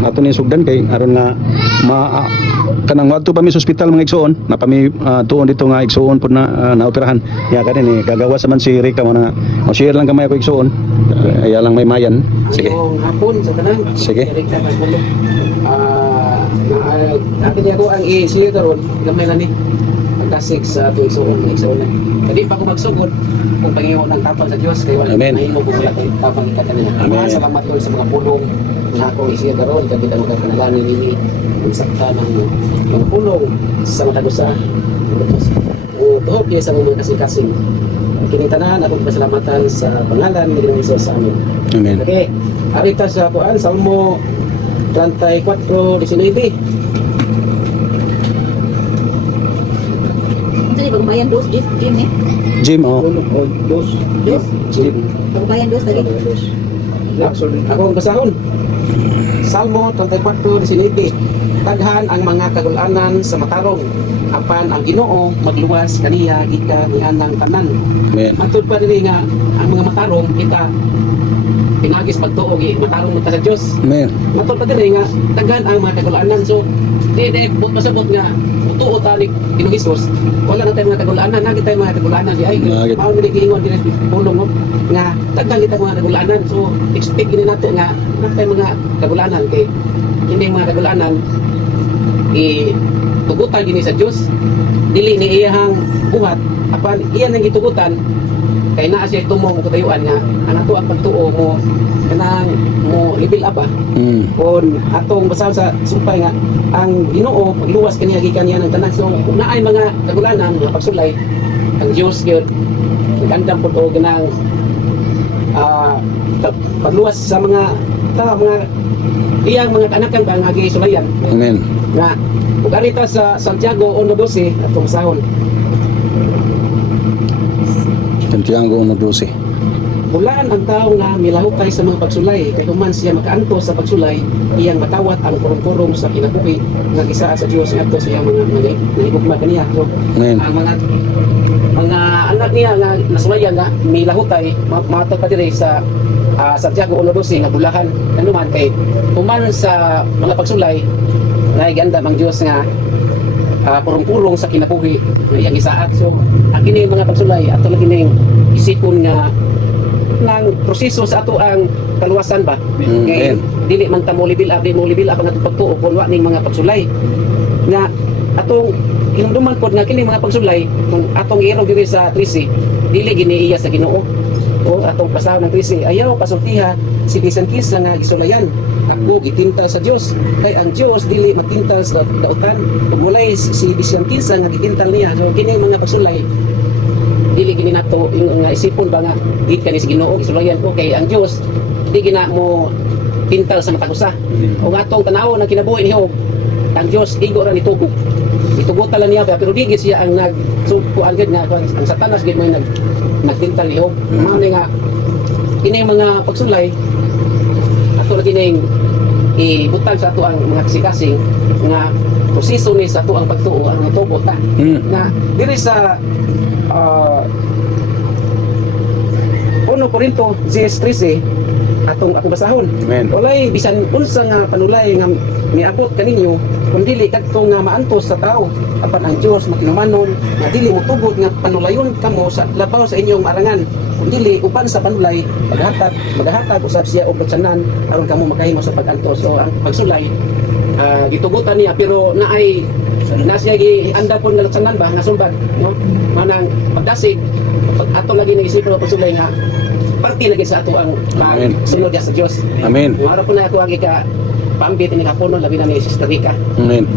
ato ni sugdan kay aron nga kanang wadto pa mi sa ospital mga igsoon na pa mi tuon dito nga igsoon pud na naoperahan ya kani ni gagawas man si Rika mo na share lang kamay ako igsoon aya lang may mayan sige hapon sa tanan sige Rika magbulo atin ako ang i-share ron gamay na ni pagkasig sa tuig igsoon na kadi pa ko magsugod kung pangingon ng tapang sa Dios kay wala mahimo kung wala kay tapang ikatanila salamat Lord sa mga pulong na ako isiya karon kay kita magkanalanan nini ang sakta ng mga pulong sa matagusa o tuhok niya sa mga kasing-kasing kinitanan akong pasalamatan sa pangalan ni Ginoong Hesus sa amin. Amen. Okay, arita sa kuan Salmo 34:19. Jadi pagbayan dos Jim eh. Jim oh Dos. Jim. Pagbayan dos tadi. Ako ang basahon. Salmo 34:19. Taghan ang mga kagulanan sa matarong, apan ang Ginoo magluwas kaniya gikan nianang tanan. amen Matud pa diri nga ang mga matarong kita pinagis magtuo gi matarong mo ta sa Dios. amen Matud pa diri nga taghan ang mga kagulanan so di masabot nga tuo ta ni Ginoong Hesus wala na tayo mga kagulanan na kita mga kagulanan di ay mao ni giingon diri pulong mo nga taghan kita mga kagulanan so expect ini nato nga na tayo mga kagulanan kay hindi mga kagulanan tugutan gini sa Dios dili ni iyang buhat apan iyan ang gitugutan kay naa siya tumong katayuan nga ang ato ang pagtuo mo kanang mo level up kon atong basaw sa sumpay nga ang Ginoo magluwas kaniya gikan niya ng tanan so kung naay mga kagulanan nga pagsulay ang Dios gyud nagandam pud og ganang pagluwas sa mga iyang mga kanakan ba nga gisulayan amen nga ug arita sa Santiago 1:12 atong basahon Santiago 1:12 bulaan ang tao nga milahukay sa mga pagsulay kay human siya makaantos sa pagsulay iyang matawat ang kurong-kurong sa kinabuhi nga gisa sa Dios ngadto sa iyang mga nahigugma kaniya so amen ang mga anak niya nga nasulayan nga milahutay matod pa diri sa Santiago 1:12 nga bulahan kanuman kay human sa mga pagsulay naiganda ang Dios nga purong-purong sa kinabuhi iyang isaat so ang kini mga pagsulay ato lagi ning isipon nga nang proseso sa ato ang kaluwasan ba kay dili man ta mo libil up ang atong pagtuo kun wa ning mga pagsulay nga atong hinumduman pod nga kini mga pagsulay kung atong iro diri sa 13 dili gini iya sa Ginoo o atong pasahon ng 13 ayaw pasultiha si bisan kinsa nga gisulayan ako gitintal sa Dios kay ang Dios dili matintal sa dautan ug walay si bisan kinsa nga gitintal niya so kini mga pagsulay dili gini nato nga isipon ba nga gikan ni si Ginoo gisulayan ko kay ang Dios di gina mo tintal sa matagusa o atong tanaw ng kinabuhi ni Job ang Dios igo ra nitugo itugutan lang niya pero di gid siya ang nagsukuan gid nga ang Satanas gid mo nagtintal ni Job mao ni nga kini mga pagsulay ato lagi ning ibutang sa ato ang mga kasing-kasing nga proseso ni sa ato ang pagtuo ang natubo ta na diri sa 1 Corinto 10:13 atong basahon walay bisan unsa nga panulay nga miabot kaninyo kun dili kadto nga maantos sa tao apan ang Dios makinumanon nga dili mo tugod nga panulayon kamo sa labaw sa inyong marangan kun dili uban sa panulay magahatag usab siya og lutsanan aron kamo makahimo sa pag-antos so ang pagsulay gitugutan niya pero naay na siya gianda pon nga lutsanan ba nga sumbad no manang pagdasig ato lagi na isipon pagsulay nga parte lagi sa ato ang sunod sa Dios amen maro po na ako ang ika pambit ni kapuno labi na ni Sister Rika amen